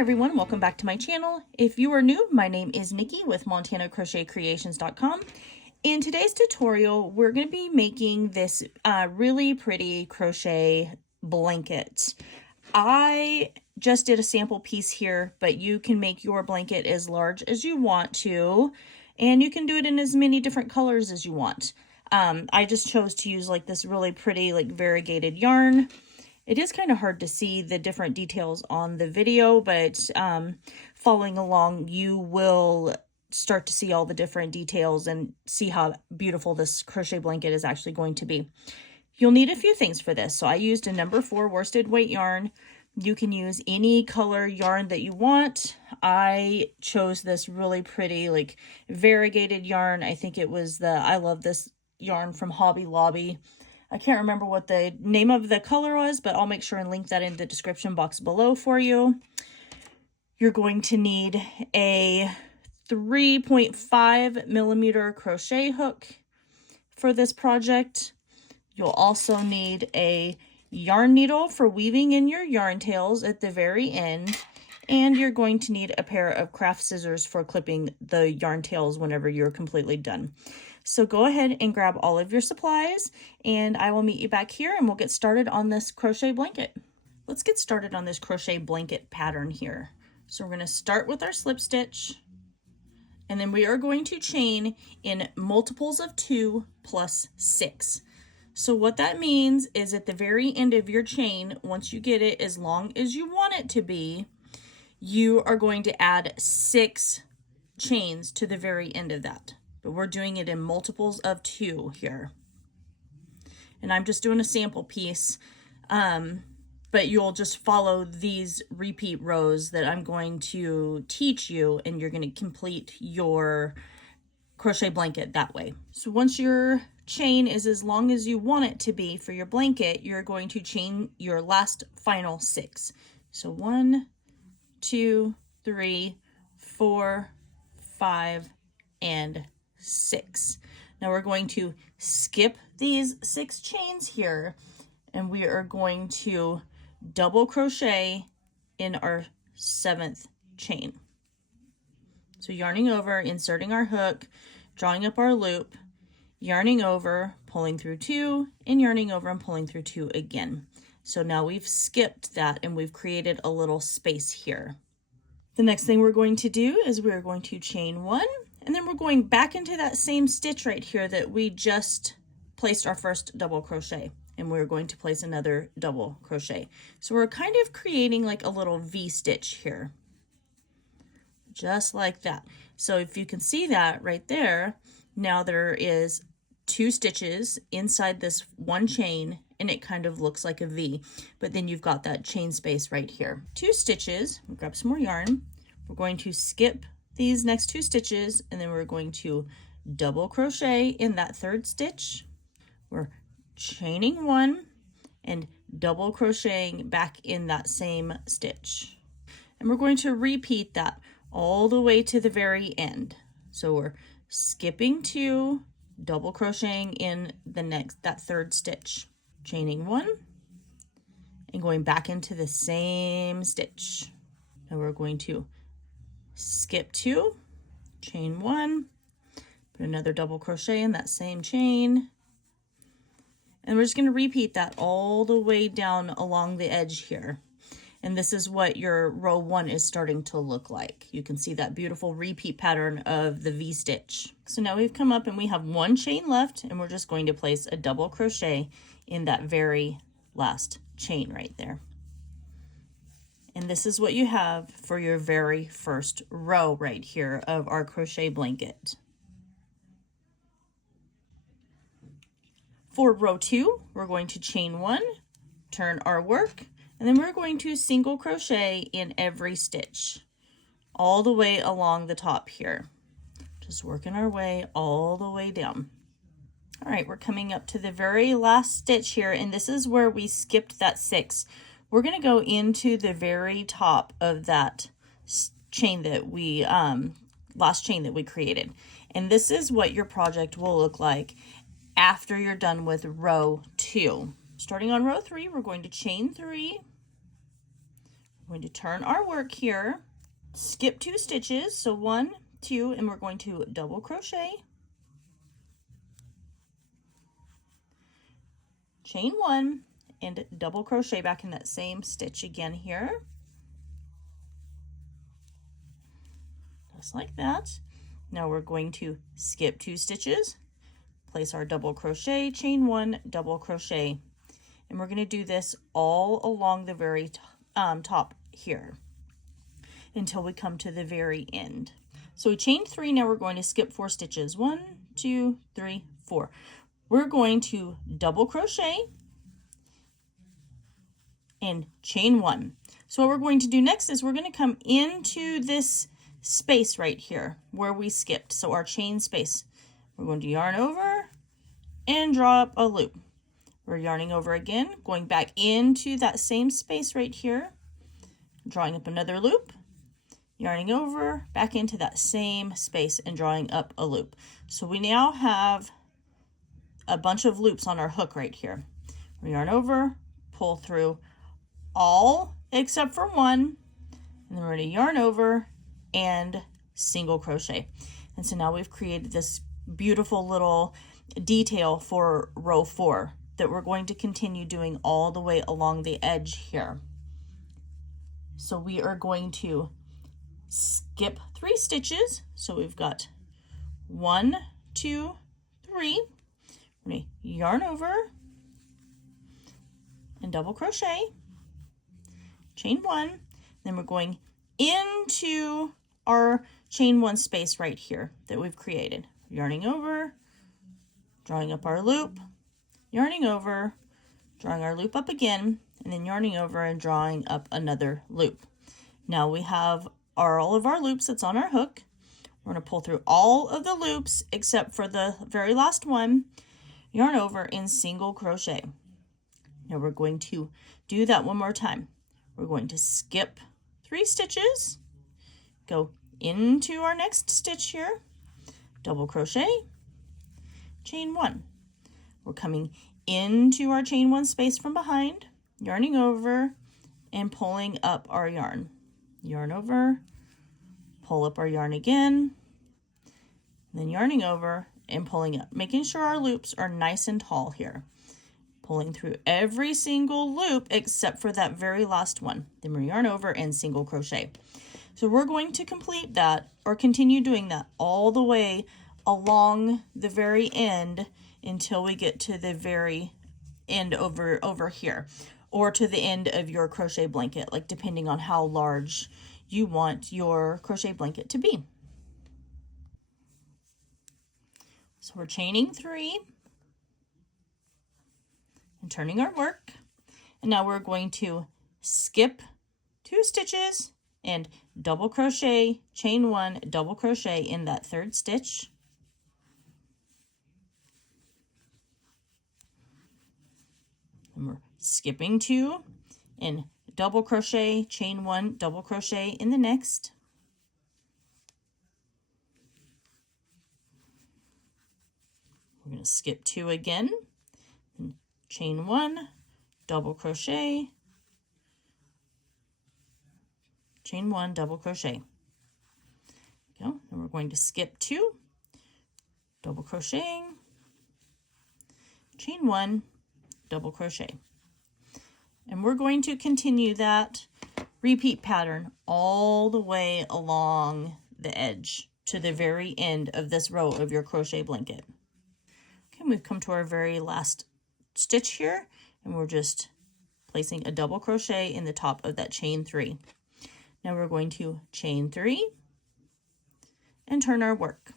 everyone, welcome back to my channel. If you are new, my name is Nikki with MontanaCrochetCreations.com. In today's tutorial, we're going to be making this really pretty crochet blanket. I just did a sample piece here, but you can make your blanket as large as you want to, and you can do it in as many different colors as you want. I just chose to use like this really pretty like variegated yarn. It is kind of hard to see the different details on the video, but following along, you will start to see all the different details and see how beautiful this crochet blanket is actually going to be. You'll need a few things for this. So I used a number 4 worsted weight yarn. You can use any color yarn that you want. I chose this really pretty like variegated yarn. I think it was I love this yarn from Hobby Lobby. I can't remember what the name of the color was, but I'll make sure and link that in the description box below for you. You're going to need a 3.5 millimeter crochet hook for this project. You'll also need a yarn needle for weaving in your yarn tails at the very end. And you're going to need a pair of craft scissors for clipping the yarn tails whenever you're completely done. So go ahead and grab all of your supplies, and I will meet you back here and we'll get started on this crochet blanket. Let's get started on this crochet blanket pattern here. So we're going to start with our slip stitch, and then we are going to chain in multiples of 2 plus 6. So what that means is at the very end of your chain, once you get it as long as you want it to be, you are going to add 6 chains to the very end of that. But we're doing it in multiples of 2 here. And I'm just doing a sample piece, but you'll just follow these repeat rows that I'm going to teach you, and you're going to complete your crochet blanket that way. So once your chain is as long as you want it to be for your blanket, you're going to chain your last final 6. So 1, 2, 3, 4, 5, and 6. Now we're going to skip these 6 chains here, and we are going to double crochet in our 7th chain. So yarning over, inserting our hook, drawing up our loop, yarning over, pulling through 2, and yarning over and pulling through 2 again. So now we've skipped that and we've created a little space here. The next thing we're going to do is we're going to chain 1, and then we're going back into that same stitch right here that we just placed our first double crochet, and we're going to place another double crochet. So we're kind of creating like a little V stitch here, just like that. So if you can see that right there, now there is 2 stitches inside this one chain, and it kind of looks like a V, but then you've got that chain space right here. 2 stitches, we'll grab some more yarn. We're going to skip these next 2 stitches, and then we're going to double crochet in that 3rd stitch. We're chaining 1 and double crocheting back in that same stitch. And we're going to repeat that all the way to the very end. So we're skipping 2, double crocheting in that 3rd stitch, chaining 1, and going back into the same stitch. Now we're going to skip 2, chain 1, put another double crochet in that same chain, and we're just going to repeat that all the way down along the edge here. And this is what your row 1 is starting to look like. You can see that beautiful repeat pattern of the V stitch. So now we've come up and we have 1 chain left, and we're just going to place a double crochet in that very last chain right there. And this is what you have for your very first row right here of our crochet blanket. For row 2, we're going to chain 1, turn our work, and then we're going to single crochet in every stitch all the way along the top here. Just working our way all the way down. All right, we're coming up to the very last stitch here, and this is where we skipped that 6. We're going to go into the very top of that chain that we, last chain that we created. And this is what your project will look like after you're done with row 2. Starting on row 3, we're going to chain 3, going to turn our work here, skip 2 stitches, so 1, 2, and we're going to double crochet, chain 1, and double crochet back in that same stitch again here, just like that. Now we're going to skip 2 stitches, place our double crochet, chain 1, double crochet, and we're going to do this all along the very top here until we come to the very end. So we chained 3, now we're going to skip 4 stitches. 1, 2, 3, 4. We're going to double crochet and chain 1. So what we're going to do next is we're going to come into this space right here where we skipped, so our chain space. We're going to yarn over and draw up a loop. We're yarning over again, going back into that same space right here, drawing up another loop, yarning over, back into that same space and drawing up a loop. So we now have a bunch of loops on our hook right here. We yarn over, pull through all except for 1, and then we're going to yarn over and single crochet. And so now we've created this beautiful little detail for row 4 that we're going to continue doing all the way along the edge here. So we are going to skip 3 stitches. So we've got 1, 2, 3. We're going to yarn over and double crochet, chain 1, then we're going into our chain 1 space right here that we've created. Yarning over, drawing up our loop, yarning over, drawing our loop up again, and then yarning over and drawing up another loop. Now we have all of our loops that's on our hook. We're going to pull through all of the loops except for the very last one, yarn over and single crochet. Now we're going to do that one more time. We're going to skip 3 stitches, go into our next stitch here, double crochet, chain 1. We're coming into our chain 1 space from behind, yarning over and pulling up our yarn. Yarn over, pull up our yarn again, then yarning over and pulling up, making sure our loops are nice and tall here. Pulling through every single loop except for that very last one. Then we yarn over and single crochet. So we're going to complete that or continue doing that all the way along the very end until we get to the very end over here, or to the end of your crochet blanket, like depending on how large you want your crochet blanket to be. So we're chaining 3 and turning our work, and now we're going to skip 2 stitches and double crochet, chain 1, double crochet in that 3rd stitch, and we're skipping 2 and double crochet, chain 1, double crochet in the next, we're going to skip 2 again, chain 1, double crochet, chain 1, double crochet. Go. And we're going to skip 2, double crocheting, chain 1, double crochet. And we're going to continue that repeat pattern all the way along the edge to the very end of this row of your crochet blanket. Okay, we've come to our very last stitch here, and we're just placing a double crochet in the top of that chain 3. Now we're going to chain 3 and turn our work.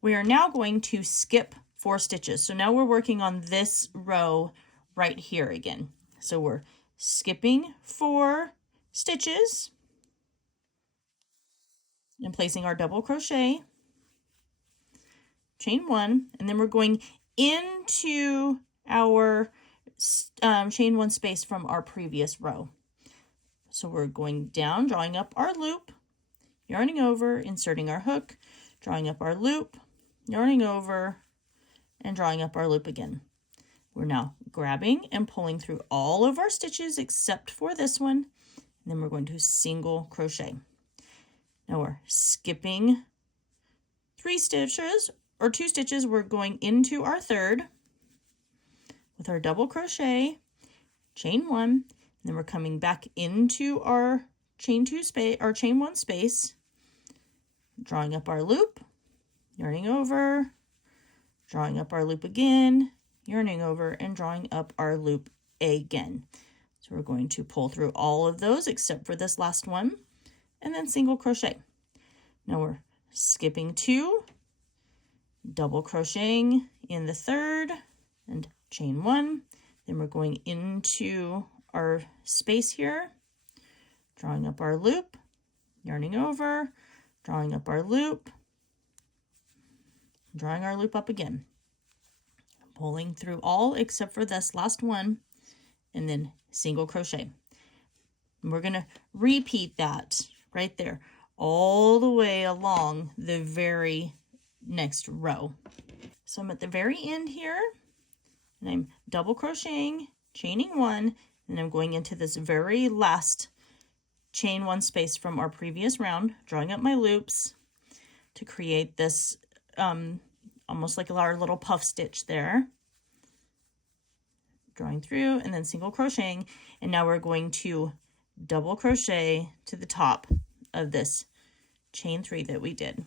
We are now going to skip 4 stitches. So now we're working on this row right here again. So we're skipping 4 stitches and placing our double crochet, chain 1, and then we're going into our chain 1 space from our previous row. So we're going down, drawing up our loop, yarning over, inserting our hook, drawing up our loop, yarning over, and drawing up our loop again. We're now grabbing and pulling through all of our stitches except for this one, and then we're going to single crochet. Now we're skipping 3 stitches or 2 stitches. We're going into our third with our double crochet, chain 1, and then we're coming back into our chain 2 space, our chain 1 space, drawing up our loop, yarning over, drawing up our loop again, yarning over, and drawing up our loop again. So we're going to pull through all of those except for this last one, and then single crochet. Now we're skipping 2, double crocheting in the third, and chain 1. Then we're going into our space here, drawing up our loop, yarning over, drawing up our loop, drawing our loop up again, pulling through all except for this last one, and then single crochet. And we're going to repeat that right there all the way along the very next row. So I'm at the very end here, and I'm double crocheting, chaining 1, and I'm going into this very last chain 1 space from our previous round, drawing up my loops to create this almost like our little puff stitch there, drawing through, and then single crocheting. And now we're going to double crochet to the top of this chain 3 that we did.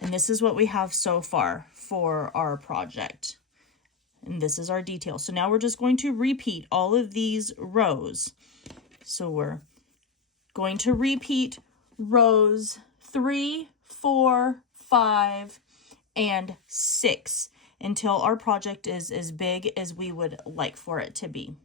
And this is what we have so far for our project. And this is our detail. So now we're just going to repeat all of these rows. So we're going to repeat rows 3, 4, 5, and 6 until our project is as big as we would like for it to be.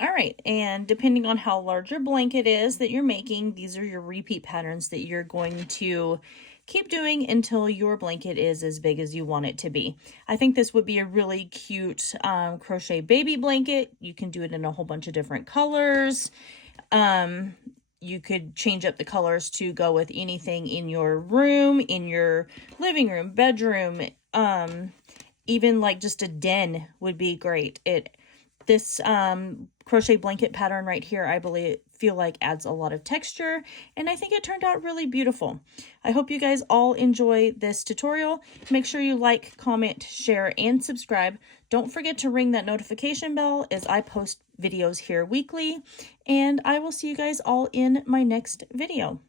All right, and depending on how large your blanket is that you're making, these are your repeat patterns that you're going to keep doing until your blanket is as big as you want it to be. I think this would be a really cute crochet baby blanket. You can do it in a whole bunch of different colors. You could change up the colors to go with anything in your room, in your living room, bedroom, even like just a den would be great. This crochet blanket pattern right here, I feel like adds a lot of texture, and I think it turned out really beautiful. I hope you guys all enjoy this tutorial. Make sure you like, comment, share, and subscribe. Don't forget to ring that notification bell as I post videos here weekly, and I will see you guys all in my next video.